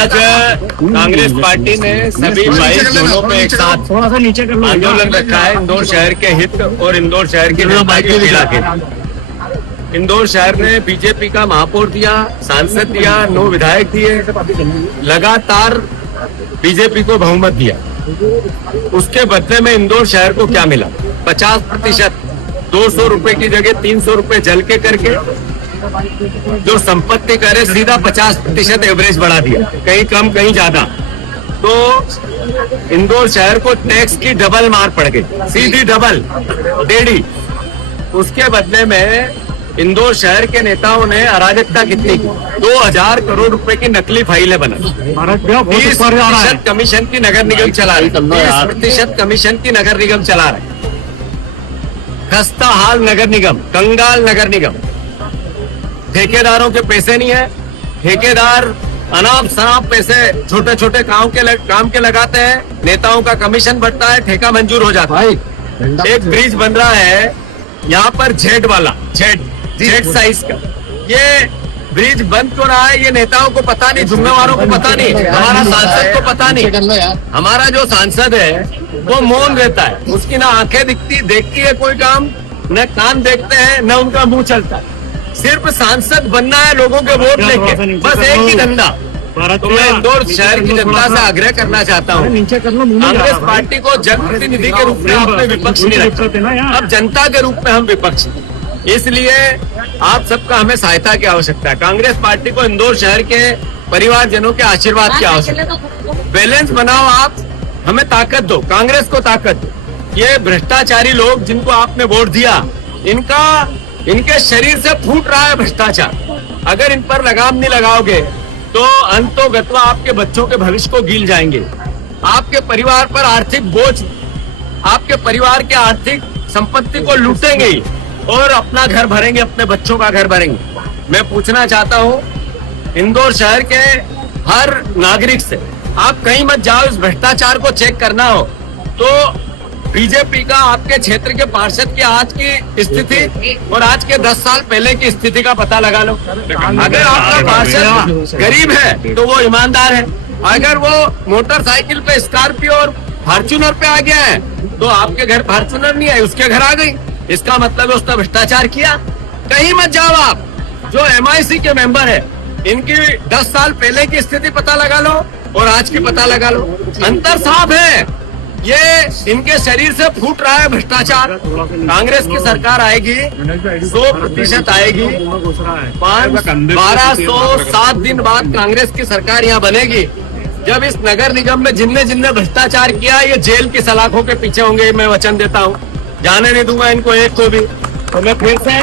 आज कांग्रेस पार्टी ने सभी 22 जोनों पे एक साथ थोड़ा सा नीचे कर लो। आंदोलन रखा है इंदौर शहर के हित और इंदौर शहर की जनता की पीड़ा के। इंदौर शहर ने बीजेपी का महापौर दिया, सांसद दिया, 9 विधायक दिए, लगातार बीजेपी को बहुमत दिया। उसके बदले में इंदौर शहर को क्या मिला? 50%, 200 रुपए की जगह 300 रुपए जल के करके जो संपत्ति करे सीधा 50% एवरेज बढ़ा दिया, कहीं कम कहीं ज्यादा। तो इंदौर शहर को टैक्स की डबल मार पड़ गई, सीधी डबल, डेढ़ी। उसके बदले में इंदौर शहर के नेताओं ने अराजकता कितनी की? 2000 करोड़ रुपए की नकली फाइलें बनाई, 20% कमीशन की नगर निगम चला रहे, 20% कमीशन की नगर निगम चला रहे। खस्ता हाल नगर निगम, कंगाल नगर निगम। ठेकेदारों के पैसे नहीं है, ठेकेदार अनाप शनाप पैसे छोटे छोटे काम के लगाते हैं, नेताओं का कमीशन बढ़ता है, ठेका मंजूर हो जाता है। एक ब्रिज बन रहा है यहाँ पर जेड वाला, जेड साइज का। ये ब्रिज बंद क्यों रहा है ये नेताओं को पता नहीं, जुम्मेवारों को पता नहीं, हमारा सांसद को पता नहीं। हमारा जो सांसद है वो मौन रहता है, उसकी ना आंखें देखती है कोई काम, न कान देखते हैं, न उनका मुंह चलता है। सिर्फ सांसद बनना है लोगों के वोट लेके, बस एक ही धंधा। तो मैं इंदौर शहर की जनता से आग्रह करना चाहता हूँ, कांग्रेस पार्टी को जनप्रतिनिधि के रूप में आपने विपक्ष नहीं रखा, अब जनता के रूप में हम विपक्ष। इसलिए आप सबका हमें सहायता की आवश्यकता है। कांग्रेस पार्टी को इंदौर शहर के परिवारजनों के आशीर्वाद की आवश्यकता है। बैलेंस बनाओ, आप हमें ताकत दो, कांग्रेस को ताकत दो। ये भ्रष्टाचारी लोग जिनको आपने वोट दिया, इनके शरीर से फूट रहा है भ्रष्टाचार। अगर इन पर लगाम नहीं लगाओगे तो अंतोगत्वा आपके बच्चों के भविष्य को गील जाएंगे। आपके परिवार पर आर्थिक बोझ, आपके परिवार के आर्थिक संपत्ति को लूटेंगे ही और अपना घर भरेंगे, अपने बच्चों का घर भरेंगे। मैं पूछना चाहता हूँ इंदौर शहर के हर नागरिक से, आप कहीं मत जाओ, इस भ्रष्टाचार को चेक करना हो तो बीजेपी का आपके क्षेत्र के पार्षद की आज की स्थिति और आज के 10 साल पहले की स्थिति का पता लगा लो। अगर आपका पार्षद गरीब है तो वो ईमानदार है, अगर वो मोटरसाइकिल पे स्कॉर्पियो और फॉर्च्यूनर पे आ गया है तो आपके घर फॉर्च्यूनर नहीं है, उसके घर आ गई, इसका मतलब है उसने भ्रष्टाचार किया। कहीं मत जाओ आप, जो MIC के मेंबर है इनकी 10 साल पहले की स्थिति पता लगा लो और आज की पता लगा लो, अंतर साफ है। ये इनके शरीर से फूट रहा है भ्रष्टाचार। कांग्रेस की सरकार आएगी, 100% आएगी, 1207 दिन बाद कांग्रेस की सरकार यहाँ बनेगी। जब इस नगर निगम में जिनने भ्रष्टाचार किया ये जेल की सलाखों के पीछे होंगे, मैं वचन देता हूँ, जाने नहीं दूंगा इनको एक को भी। तो मैं फिर से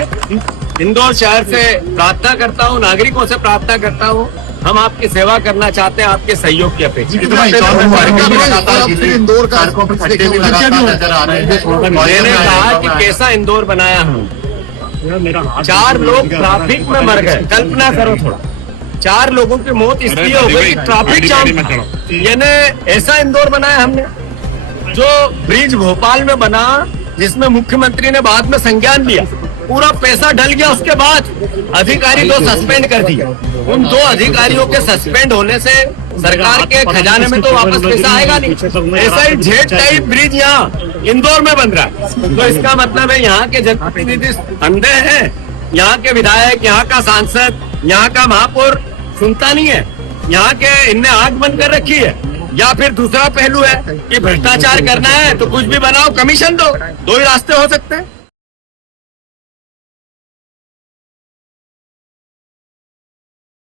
इंदौर शहर से प्रार्थना करता हूँ, नागरिकों से प्रार्थना करता हूँ, हम आपकी सेवा करना चाहते हैं, आपके सहयोग की अपेक्षा। मैंने कहा कि कैसा इंदौर बनाया हम। 4 लोग ट्रैफिक में मर गए, कल्पना करो थोड़ा, 4 लोगों की मौत इसलिए हो गई कि ट्रैफिक जाम। यानी ऐसा इंदौर बनाया हमने। जो ब्रिज भोपाल में बना जिसमें मुख्यमंत्री ने बाद में संज्ञान लिया, पूरा पैसा डल गया, उसके बाद अधिकारी 2 सस्पेंड कर दिए। उन 2 अधिकारियों के सस्पेंड होने से सरकार के खजाने में तो वापस पैसा आएगा नहीं। ऐसा ही जेड टाइप ब्रिज यहाँ इंदौर में बन रहा है। तो इसका मतलब है यहाँ के जनप्रतिनिधि अंधे हैं, यहाँ के विधायक, यहाँ का सांसद, यहाँ का महापौर सुनता नहीं है, यहाँ के इनने आंख बंद कर रखी है। या फिर दूसरा पहलू है कि भ्रष्टाचार करना है तो कुछ भी बनाओ, कमीशन दो, 2 ही रास्ते हो सकते हैं।